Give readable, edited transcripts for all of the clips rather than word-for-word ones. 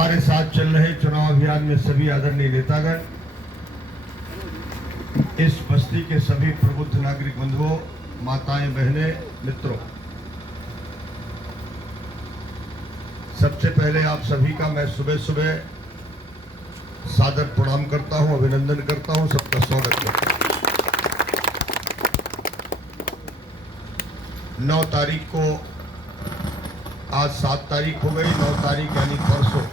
हमारे साथ चल रहे चुनाव अभियान में सभी आदरणीय नेतागण, इस बस्ती के सभी प्रबुद्ध नागरिक बंधुओं, माताएं, बहनें, मित्रों, सबसे पहले आप सभी का मैं सुबह सुबह सादर प्रणाम करता हूं, अभिनंदन करता हूं, सबका स्वागत करता हूं। 9 तारीख को, आज 7 तारीख हो गई, 9 तारीख यानी परसों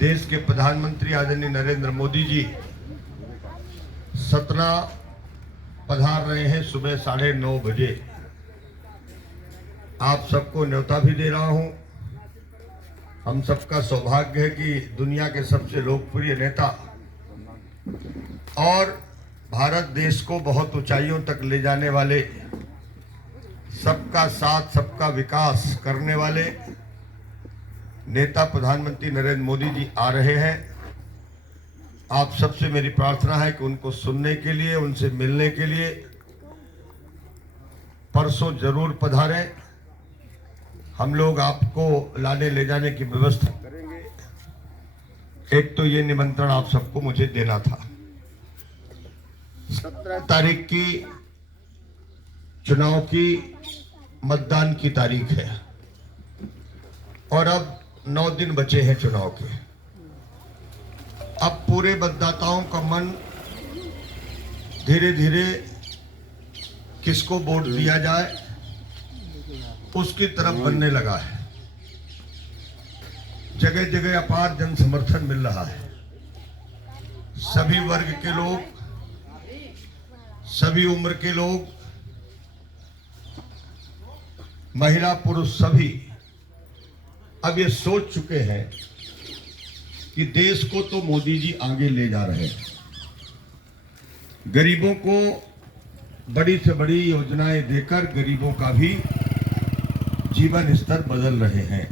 देश के प्रधानमंत्री आदरणीय नरेंद्र मोदी जी सतना पधार रहे हैं सुबह 9:30 बजे। आप सबको न्योता भी दे रहा हूं। हम सबका सौभाग्य है कि दुनिया के सबसे लोकप्रिय नेता और भारत देश को बहुत ऊंचाइयों तक ले जाने वाले, सबका साथ सबका विकास करने वाले नेता प्रधानमंत्री नरेंद्र मोदी जी आ रहे हैं। आप सबसे मेरी प्रार्थना है कि उनको सुनने के लिए, उनसे मिलने के लिए परसों जरूर पधारें। हम लोग आपको लाने ले जाने की व्यवस्था करेंगे। एक तो ये निमंत्रण आप सबको मुझे देना था। 17 तारीख की चुनाव की मतदान की तारीख है और अब 9 दिन बचे हैं चुनाव के। अब पूरे मतदाताओं का मन धीरे धीरे किसको वोट दिया जाए उसकी तरफ बनने लगा है। जगह जगह अपार जन समर्थन मिल रहा है। सभी वर्ग के लोग, सभी उम्र के लोग, महिला पुरुष सभी अब ये सोच चुके हैं कि देश को तो मोदी जी आगे ले जा रहे हैं। गरीबों को बड़ी से बड़ी योजनाएं देकर गरीबों का भी जीवन स्तर बदल रहे हैं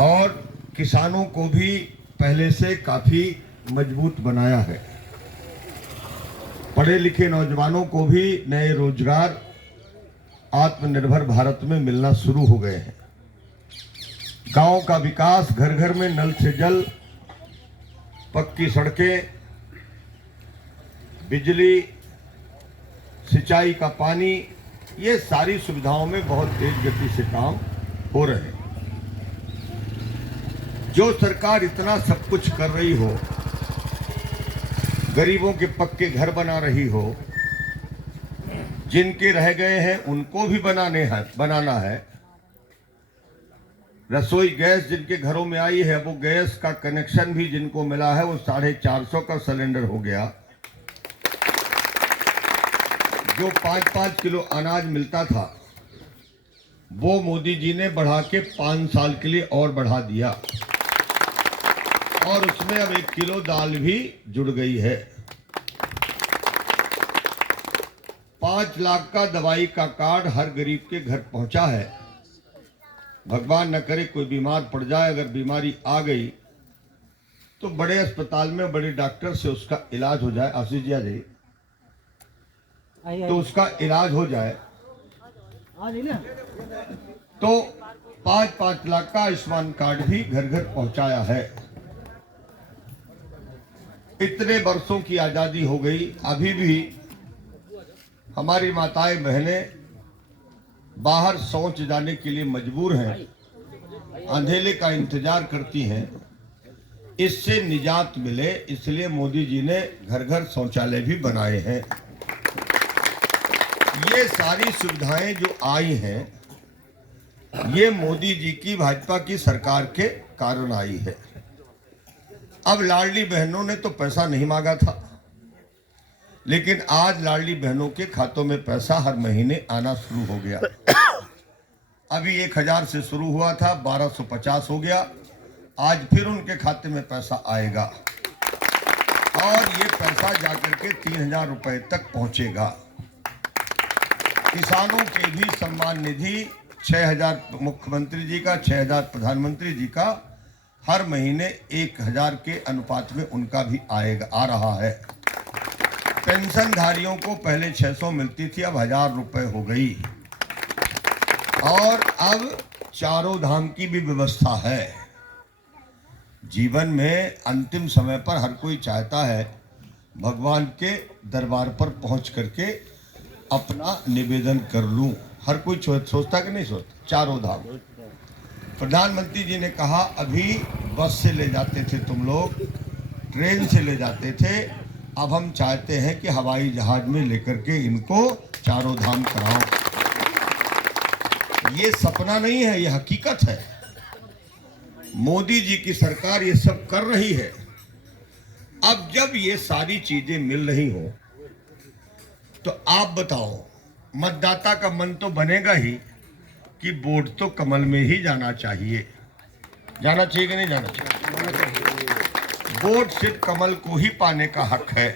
और किसानों को भी पहले से काफी मजबूत बनाया है। पढ़े लिखे नौजवानों को भी नए रोजगार आत्मनिर्भर भारत में मिलना शुरू हो गए हैं। गांव का विकास, घर घर में नल से जल, पक्की सड़कें, बिजली, सिंचाई का पानी, ये सारी सुविधाओं में बहुत तेज गति से काम हो रहे हैं। जो सरकार इतना सब कुछ कर रही हो, गरीबों के पक्के घर बना रही हो, जिनके रह गए हैं उनको भी बनाना है। रसोई गैस जिनके घरों में आई है, वो गैस का कनेक्शन भी जिनको मिला है वो 450 का सिलेंडर हो गया। जो 5-5 किलो अनाज मिलता था वो मोदी जी ने बढ़ा के 5 साल के लिए और बढ़ा दिया और उसमें अब 1 किलो दाल भी जुड़ गई है। 5 लाख का दवाई का कार्ड हर गरीब के घर पहुंचा है। भगवान न करे कोई बीमार पड़ जाए, अगर बीमारी आ गई तो बड़े अस्पताल में बड़े डॉक्टर से उसका इलाज हो जाए। आशीष जी आ जाइए, तो उसका इलाज हो जाए। तो 5-5 लाख का आयुष्मान कार्ड भी घर घर पहुंचाया है। इतने वर्षों की आजादी हो गई, अभी भी हमारी माताएं बहनें बाहर शौच जाने के लिए मजबूर हैं, अंधेले का इंतजार करती हैं। इससे निजात मिले इसलिए मोदी जी ने घर घर शौचालय भी बनाए हैं। ये सारी सुविधाएं जो आई हैं, ये मोदी जी की, भाजपा की सरकार के कारण आई है। अब लाडली बहनों ने तो पैसा नहीं मांगा था, लेकिन आज लाडली बहनों के खातों में पैसा हर महीने आना शुरू हो गया। अभी 1000 से शुरू हुआ था, 1250 हो गया। आज फिर उनके खाते में पैसा आएगा और ये पैसा जाकर के 3000 रुपए तक पहुंचेगा। किसानों के भी सम्मान निधि 6000 मुख्यमंत्री जी का, 6000 प्रधानमंत्री जी का, हर महीने 1000 के अनुपात में उनका भी आ रहा है। पेंशनधारियों को पहले 600 मिलती थी, अब 1000 रुपए हो गई और अब चारों धाम की भी व्यवस्था है। जीवन में अंतिम समय पर हर कोई चाहता है भगवान के दरबार पर पहुंच करके अपना निवेदन कर लूं। हर कोई सोचता कि नहीं सोचता? चारों धाम। प्रधानमंत्री जी ने कहा अभी बस से ले जाते थे तुम लोग, ट्रेन से ले जाते थे, अब हम चाहते हैं कि हवाई जहाज में लेकर के इनको चारों धाम कराओ। ये सपना नहीं है, ये हकीकत है। मोदी जी की सरकार ये सब कर रही है। अब जब ये सारी चीजें मिल रही हो तो आप बताओ, मतदाता का मन तो बनेगा ही कि वोट तो कमल में ही जाना चाहिए। जाना चाहिए कि नहीं जाना चाहिए? वोट सिर्फ कमल को ही पाने का हक है।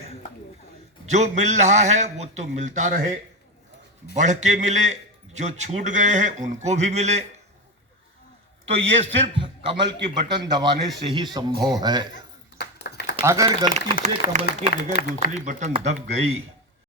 जो मिल रहा है वो तो मिलता रहे, बढ़ के मिले, जो छूट गए हैं उनको भी मिले। तो ये सिर्फ कमल की बटन दबाने से ही संभव है। अगर गलती से कमल की जगह दूसरी बटन दब गई